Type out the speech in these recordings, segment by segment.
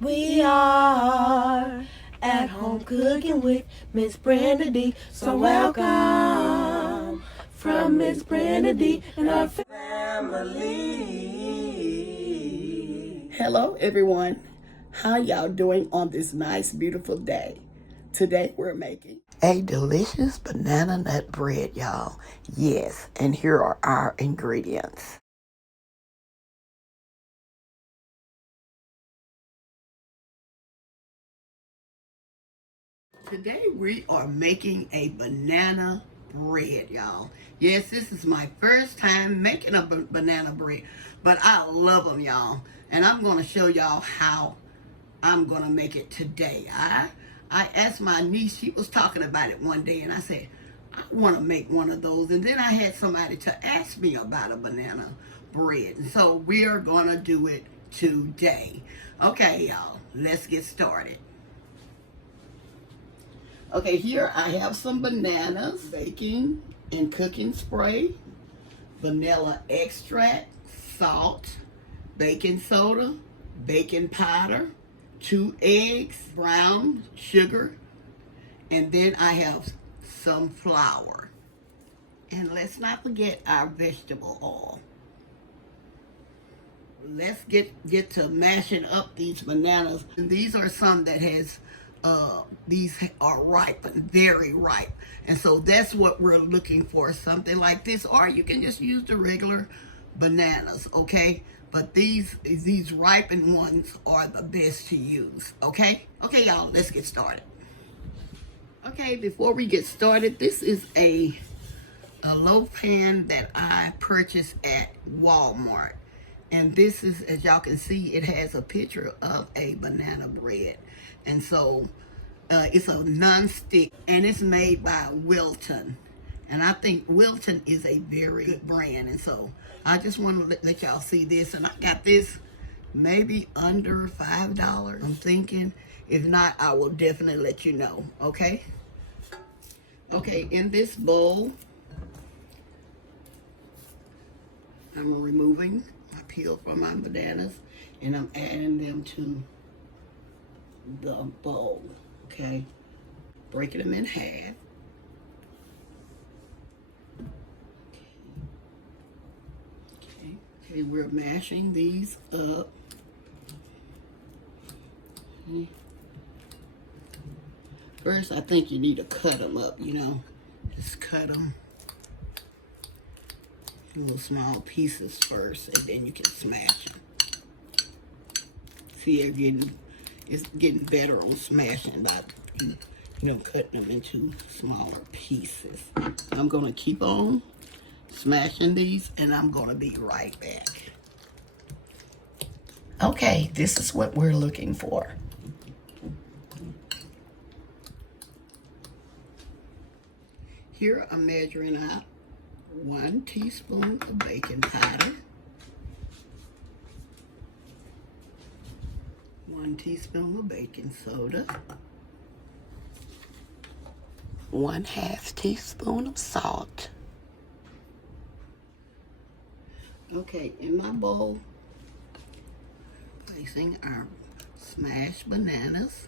We are at home cooking with Miss Brenda D. So welcome from Miss Brenda D and our family. Hello everyone. How y'all doing on this nice beautiful day? Today we're making a delicious banana nut bread, y'all. Yes, and here are our ingredients. Today we are making a banana bread, y'all. Yes, this is my first time making a banana bread, but I love them, y'all. And I'm going to show y'all how I'm going to make it today. I asked my niece, she was talking about it one day, and I said, I want to make one of those. And then I had somebody to ask me about a banana bread. And so we are going to do it today. Okay, y'all, let's get started. Okay, here I have some bananas, baking and cooking spray, vanilla extract, salt, baking soda, baking powder, 2 eggs, brown sugar, and then I have some flour. And let's not forget our vegetable oil. Let's get to mashing up these bananas. And these are some that has these are ripe, very ripe, and so that's what we're looking for, something like this, or you can just use the regular bananas, okay? But these ripened ones are the best to use. Okay, y'all, let's get started. Okay, before we get started, this is a loaf pan that I purchased at Walmart. And this is, as y'all can see, it has a picture of a banana bread. And so it's a non-stick, and it's made by Wilton. And I think Wilton is a very good brand. And so I just want to let y'all see this. And I got this maybe under $5, I'm thinking. If not, I will definitely let you know, okay? Okay, in this bowl, I'm removing my peel from my bananas, and I'm adding them to the bowl, okay? Breaking them in half. Okay, we're mashing these up. First, I think you need to cut them up, you know. Just cut them in little small pieces first, and then you can smash them. See, it's getting better on smashing by, cutting them into smaller pieces. I'm gonna keep on smashing these, and I'm gonna be right back. Okay, this is what we're looking for. Here I'm measuring out 1 teaspoon of baking powder, 1 teaspoon of baking soda, 1/2 teaspoon of salt. Okay, in my bowl, placing our smashed bananas.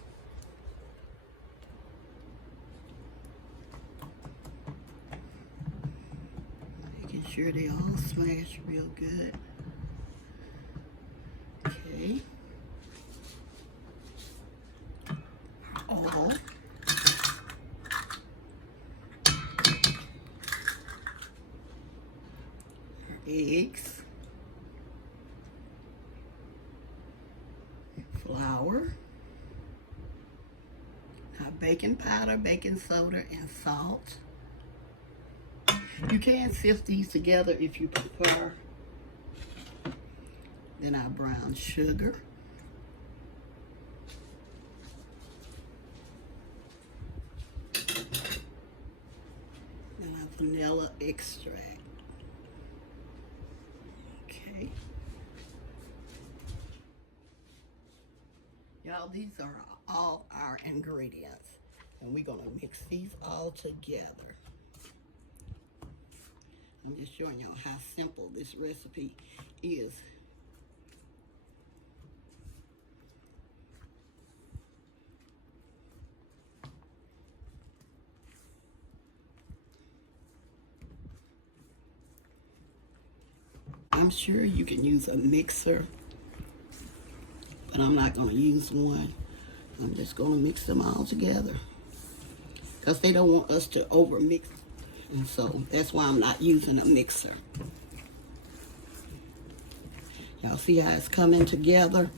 Making sure they all smash real good. Okay. All. Eggs. Flour. Now baking powder, baking soda, and salt. You can sift these together if you prefer. Then our brown sugar. Then our vanilla extract. Okay. Y'all, these are all our ingredients. And we're gonna mix these all together. I'm just showing y'all how simple this recipe is. I'm sure you can use a mixer, but I'm not going to use one. I'm just going to mix them all together because they don't want us to over mix. And so that's why I'm not using a mixer. Y'all see how it's coming together?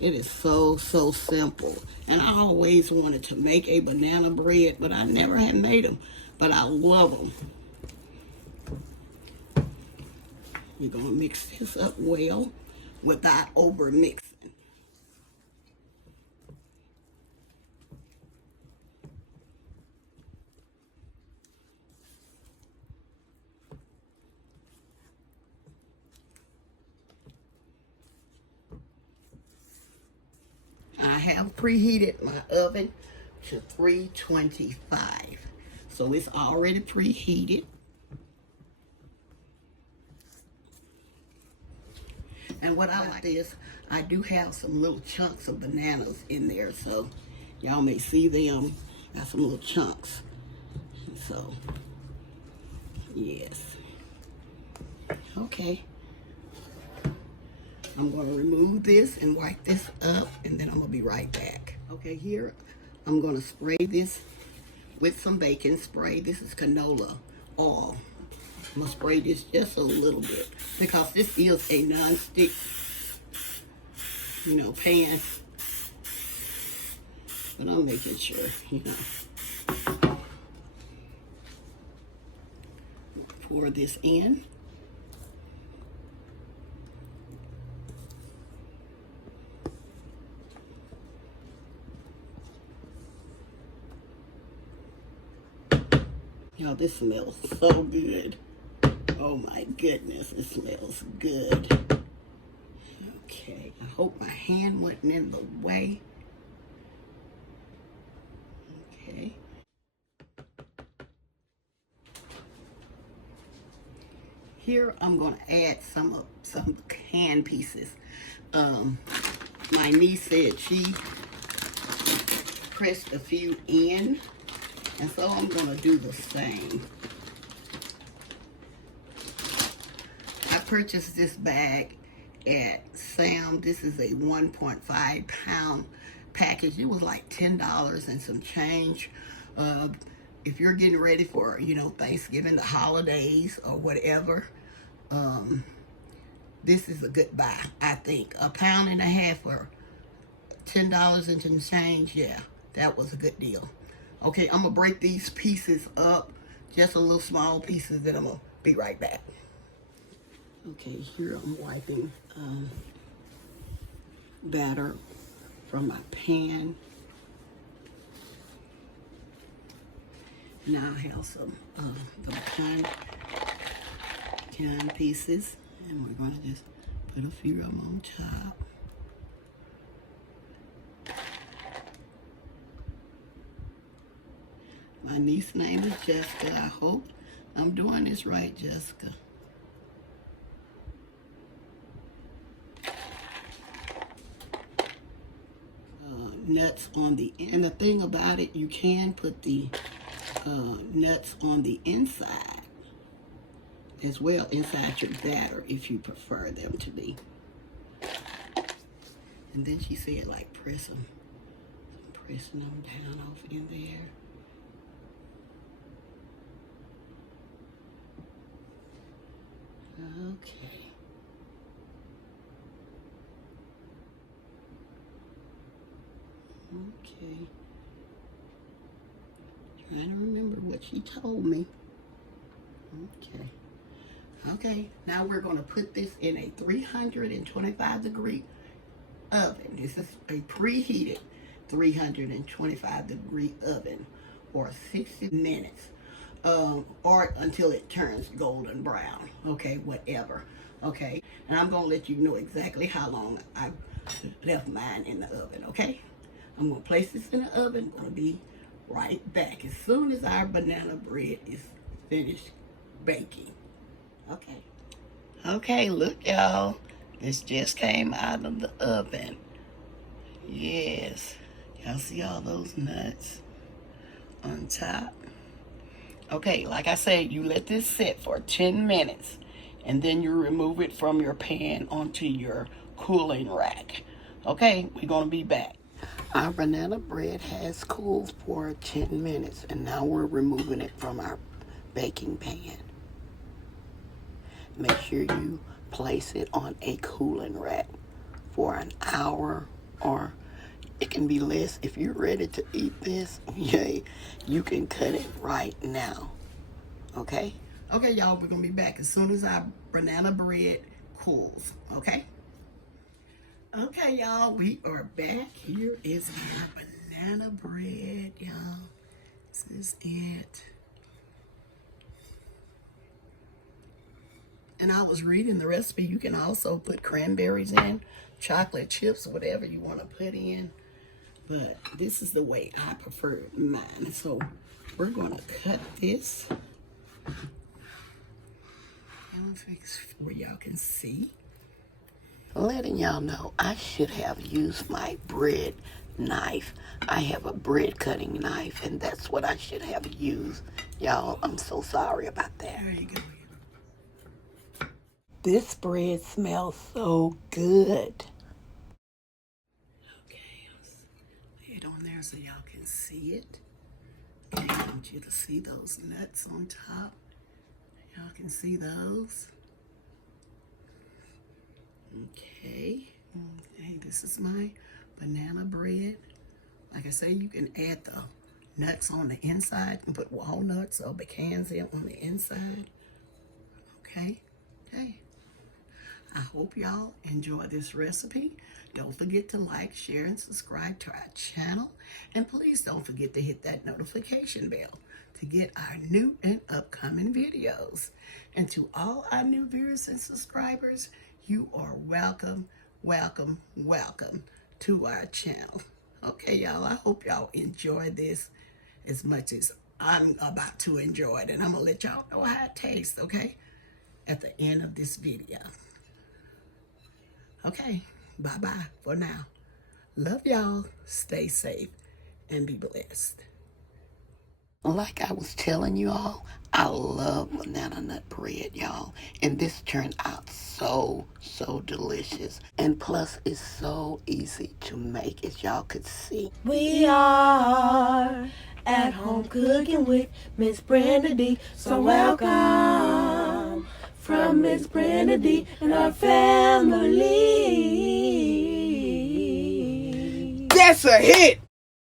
It is so simple. And I always wanted to make a banana bread, but I never had made them. But I love them. You're going to mix this up well without over mixing. I have preheated my oven to 325. So it's already preheated. And what I like is I do have some little chunks of bananas in there. So y'all may see them. Got some little chunks. So, yes. Okay. I'm going to remove this and wipe this up, and then I'm going to be right back. Okay, here I'm going to spray this with some baking spray. This is canola oil. I'm going to spray this just a little bit because this is a non-stick, pan. But I'm making sure, Pour this in. Y'all, this smells so good. Oh my goodness, it smells good. Okay, I hope my hand wasn't in the way. Okay. Here I'm going to add some canned pieces. My niece said she pressed a few in. And so I'm going to do the same. I purchased this bag at Sam. This is a 1.5 pound package. It was like $10 and some change. If you're getting ready for, Thanksgiving, the holidays, or whatever, this is a good buy, I think. $1.5 pounds for $10 and some change. Yeah, that was a good deal. Okay, I'm going to break these pieces up, just a little small pieces, then I'm going to be right back. Okay, here I'm wiping batter from my pan. Now I have some the canned pieces, and we're going to just put a few of them on top. My niece's name is Jessica. I hope I'm doing this right, Jessica. Nuts on the end. And the thing about it, you can put the nuts on the inside as well, inside your batter, if you prefer them to be. And then she said, like, pressing them down off in there. Okay. Okay. Trying to remember what she told me. Okay. Okay, now we're going to put this in a 325 degree oven. This is a preheated 325 degree oven for 60 minutes. Or until it turns golden brown, okay, whatever, okay? And I'm gonna let you know exactly how long I left mine in the oven, okay? I'm gonna place this in the oven, gonna be right back as soon as our banana bread is finished baking, okay? Okay, look y'all, this just came out of the oven. Yes, y'all see all those nuts on top? Okay, like I said, you let this sit for 10 minutes. and then you remove it from your pan onto your cooling rack. Okay, we're going to be back. Our banana bread has cooled for 10 minutes, and now we're removing it from our baking pan. Make sure you place it on a cooling rack for an hour, or it can be less. If you're ready to eat this, yay, you can cut it right now. Okay? Okay, y'all, we're going to be back as soon as our banana bread cools. Okay? Okay, y'all, we are back. Here is our banana bread, y'all. This is it. And I was reading the recipe. You can also put cranberries in, chocolate chips, whatever you want to put in. But this is the way I prefer mine. So we're going to cut this. I'll fix where y'all can see. Letting y'all know, I should have used my bread knife. I have a bread cutting knife, and that's what I should have used. Y'all, I'm so sorry about that. There you go. This bread smells so good. Okay, lay it on there so y'all can see it. Okay, I want you to see those nuts on top. Y'all can see those. Okay. Hey, this is my banana bread. Like I say, you can add the nuts on the inside. You can put walnuts or pecans in on the inside. Okay. Okay. I hope y'all enjoy this recipe. Don't forget to like, share, and subscribe to our channel. And please don't forget to hit that notification bell to get our new and upcoming videos. And to all our new viewers and subscribers, you are welcome, welcome, welcome to our channel. Okay, y'all, I hope y'all enjoy this as much as I'm about to enjoy it. And I'm going to let y'all know how it tastes, okay, at the end of this video. Okay, bye-bye for now. Love y'all. Stay safe and be blessed. Like I was telling you all, I love banana nut bread, y'all. And this turned out so delicious. And plus, it's so easy to make, as y'all could see. We are at home cooking with Miss Brenda D. So welcome from Miss Brenda D and our family. That's a hit!